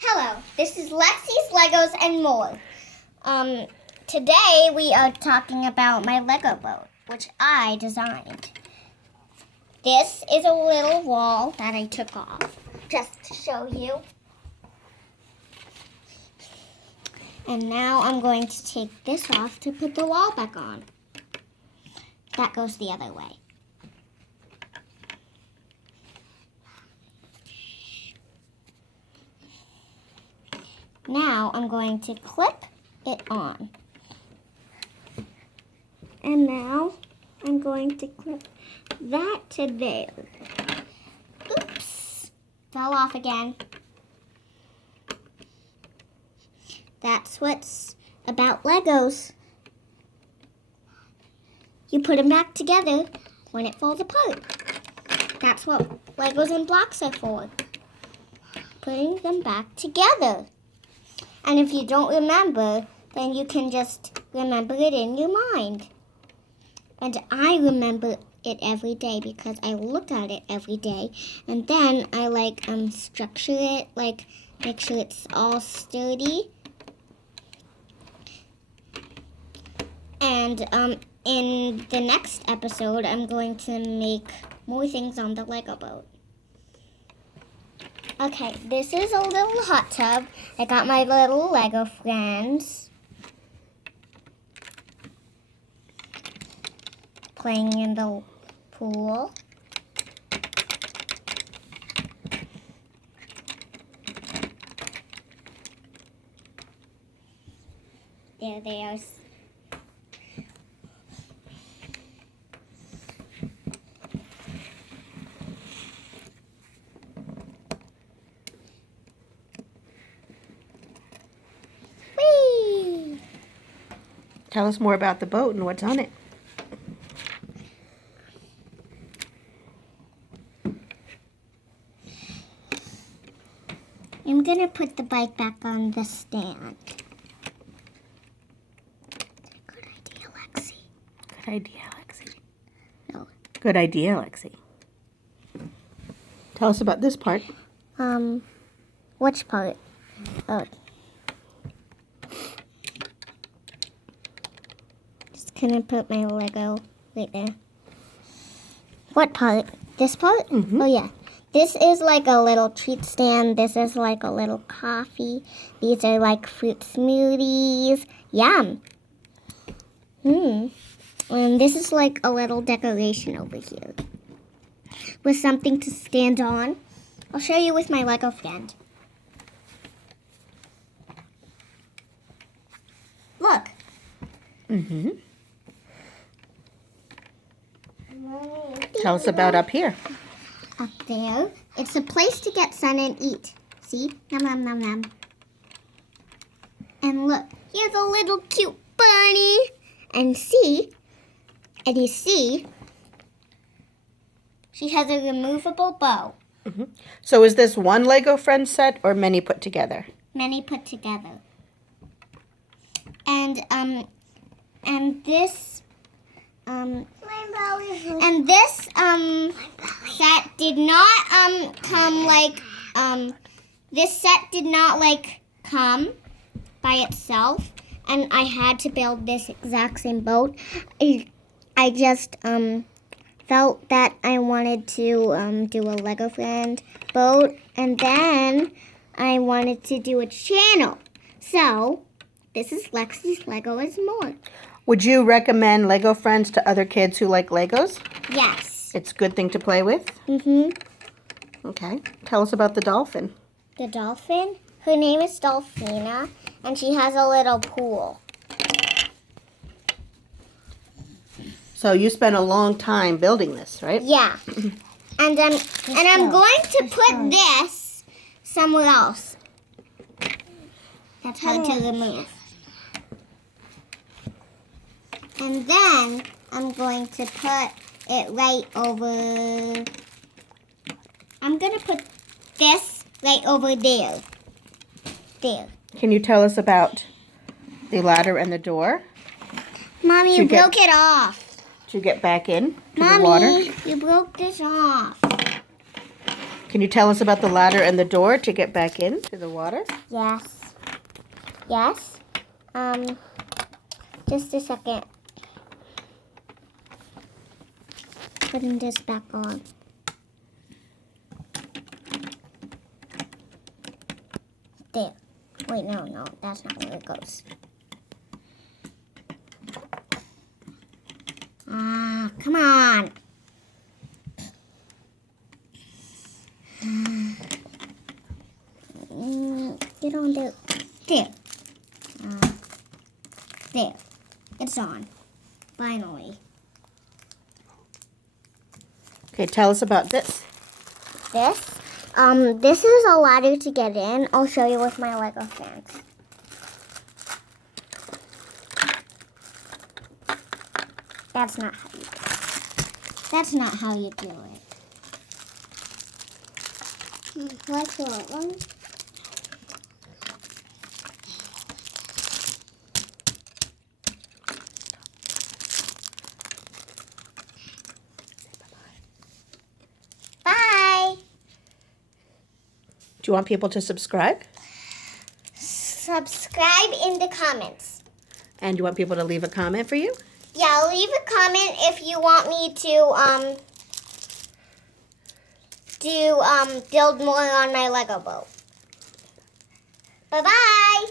Hello, this is Lexi's Legos and more. Today we are talking about my Lego boat, which I designed. This is a little wall that I took off, just to show you. And now I'm going to take this off to put the wall back on. That goes the other way. Now I'm going to clip it on. And now I'm going to clip that to there. Oops, fell off again. That's what's about Legos. You put them back together when it falls apart. That's what Legos and blocks are for. Putting them back together. And if you don't remember, then you can just remember it in your mind. And I remember it every day because I look at it every day. And then I structure it, make sure it's all sturdy. And in the next episode, I'm going to make more things on the Lego boat. Okay, this is a little hot tub. I got my little Lego friends playing in the pool. There they are. Tell us more about the boat and what's on it. I'm going to put the bike back on the stand. Good idea, Lexi. Good idea, Lexi. No. Good idea, Lexi. Tell us about this part. Which part? Oh. Just gonna put my Lego right there. What part? This part? Mm-hmm. Oh yeah. This is like a little treat stand. This is like a little coffee. These are like fruit smoothies. Yum. And this is like a little decoration over here with something to stand on. I'll show you with my Lego friend. Look. Mm-hmm. Tell us about up here. Up there, it's a place to get sun and eat. See? Nom nom nom nom. And look, here's a little cute bunny. And you see, she has a removable bow. Mm-hmm. So is this one Lego Friends set or many put together? Many put together. And this set did not come this set did not come by itself, and I had to build this exact same boat. I just felt that I wanted to do a Lego Friend boat, and then I wanted to do a channel. So this is Lexi's Lego is More. Would you recommend Lego Friends to other kids who like Legos? Yes. It's a good thing to play with? Mm-hmm. Okay. Tell us about the dolphin. The dolphin? Her name is Dolphina, and she has a little pool. So you spent a long time building this, right? Yeah. And I'm going to put this somewhere else. That's hard to remove. And then I'm going to put it right over. I'm going to put this right over there. There. Can you tell us about the ladder and the door? Mommy, you broke it off. Did you get back in to Mommy, the water? you broke this off. Can you tell us about the ladder and the door to get back into the water? Yes. Yes. Just a second. Putting this back on. There. Wait, no, that's not where it goes. Ah, come on. Get on there. There. There. It's on. Finally. Okay, tell us about this. This is a ladder to get in. I'll show you with my Lego fans. That's not how you do it. That's not how you do it. What's that one? Bye. Do you want people to subscribe? Subscribe in the comments. And do you want people to leave a comment for you? Yeah, leave a comment if you want me to build more on my Lego boat. Bye-bye.